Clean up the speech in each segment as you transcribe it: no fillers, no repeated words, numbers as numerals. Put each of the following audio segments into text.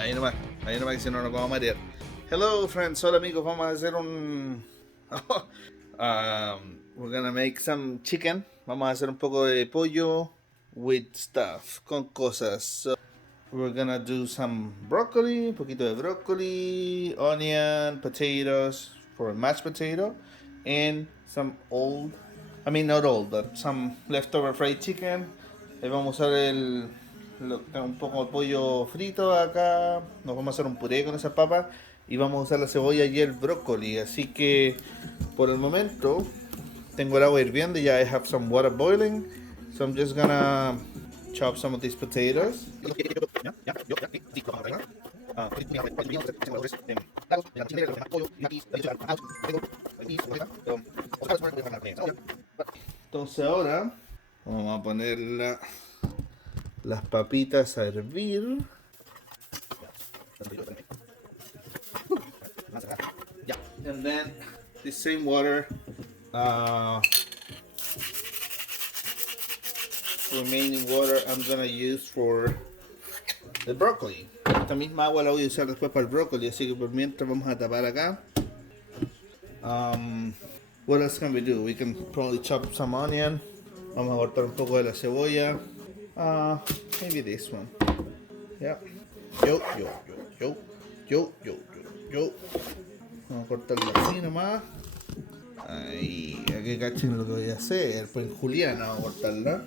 Ya, ahí nomás que si no nos vamos a marear. Hello friends, hola amigos, vamos a hacer we're gonna make some chicken. Vamos a hacer un poco de pollo with stuff, con cosas. So, we're gonna do some broccoli, un poquito de broccoli, onion, potatoes for mashed potato, and some old, I mean not old, but some leftover fried chicken. Vamos a usar un poco de pollo frito acá. Nos vamos a hacer un puré con esas papas y vamos a usar la cebolla y el brócoli. Así que por el momento tengo el agua hirviendo y ya I have some water boiling. So I'm just gonna chop some of these potatoes. Entonces ahora vamos a poner las papitas a hervir. And then the same water, remaining water I'm gonna use for the broccoli. Esta misma agua la voy a usar después para el brócoli, así que por mientras vamos a tapar acá. What else can we do? We can probably chop some onion. Vamos a cortar un poco de la cebolla. Maybe this one. Yep. Yo. Vamos a cortarlo así nomás. Ahí, aquí cachen lo que voy a hacer. Pues en juliana vamos a cortarla.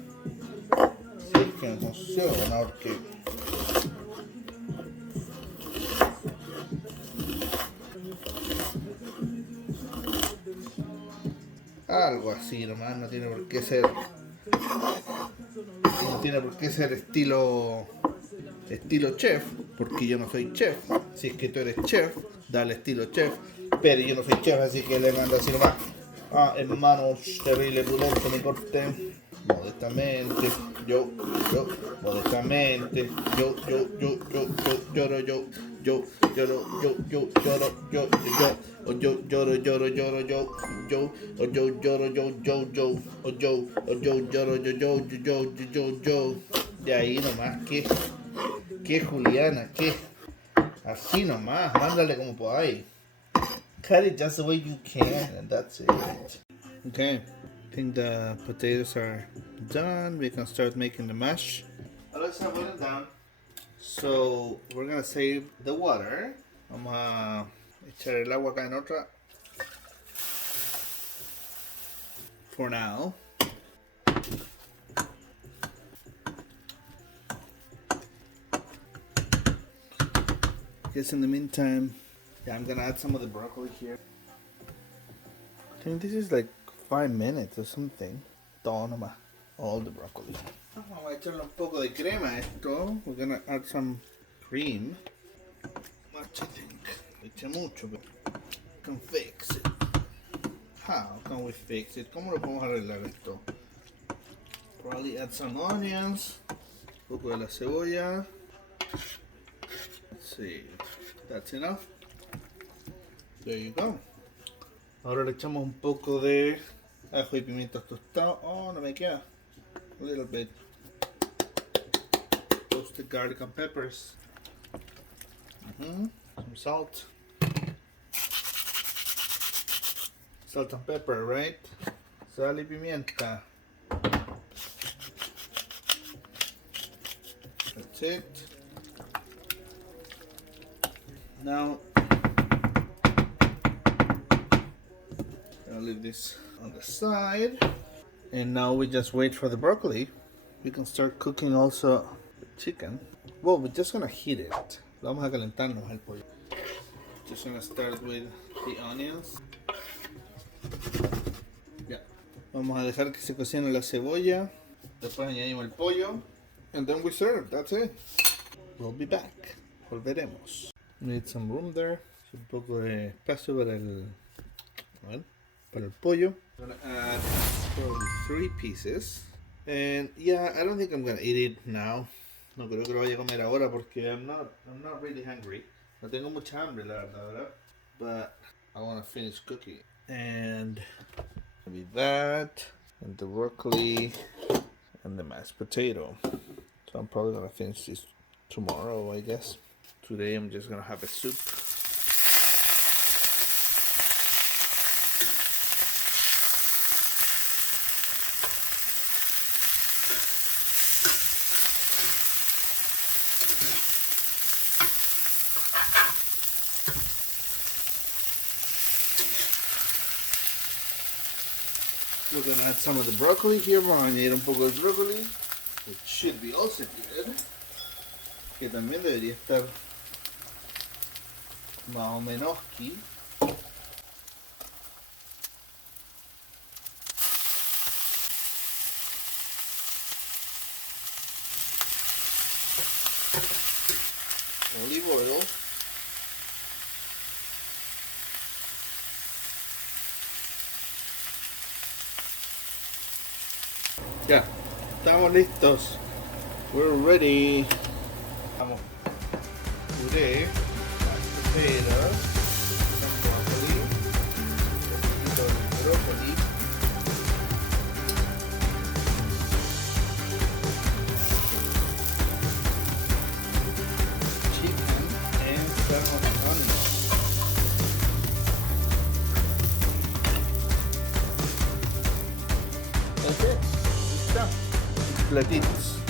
Si es que no funciona, porque algo así nomás, no tiene por qué ser. No tiene por qué ser estilo chef, porque yo no soy chef. Si es que tú eres chef, dale estilo chef, pero yo no soy chef, así que le mando así nomás. Hermanos, terrible prudente, me corté modestamente, yo, modestamente, yo, lloro, yo. De ahí nomás, que Juliana, que así nomás, mándale como podáis. Cut it just the way you can, and that's it. Okay, I think the potatoes are done. We can start making the mash. Let's have it down. So we're gonna save the water. Vamos a echar el agua acá en otra. For now. Guess in the meantime, yeah, I'm gonna add some of the broccoli here. I think this is like 5 minutes or something. Todo nomás. All the broccoli. Vamos a echarle un poco de crema a esto. We're gonna add some cream. Much, I think. Eché mucho, but can fix it. How can we fix it? ¿Cómo lo podemos arreglar esto? Probably add some onions. Un poco de la cebolla. Let's see. That's enough. There you go. Ahora le echamos un poco de ajo y pimientos tostados. Oh, no me queda. A little bit. Roasted garlic and peppers. Some salt. Salt and pepper, right? Sal y pimienta. That's it. Now I'll leave this on the side, and now we just wait for the broccoli. We can start cooking also the chicken. Well, we're just gonna heat it. Vamos a calentarnos el pollo. Just gonna start with the onions. Yeah. Vamos a dejar que se cocine la cebolla. Después añadimos el pollo, and then we serve. That's it. We'll be back. Volveremos. Need some room there. Un poco de espacio para el pollo. I'm gonna add probably 3 pieces. And yeah, I don't think I'm gonna eat it now. No creo que lo vaya a comer ahora porque I'm not really hungry. No tengo mucha hambre, la verdad. But I want to finish cooking. And maybe that, and the broccoli, and the mashed potato. So I'm probably gonna finish this tomorrow, I guess. Today I'm just gonna have a soup. We're gonna add some of the broccoli here. Vamos a añadir un poco de broccoli. It should be also good. Que también debería estar más o menos aquí. Olive oil. Ya, estamos listos. We're ready. Vamos. Puré, peras, brócoli, un poquito de brócoli. Chicken and some onions. That's it. Está. Platitos.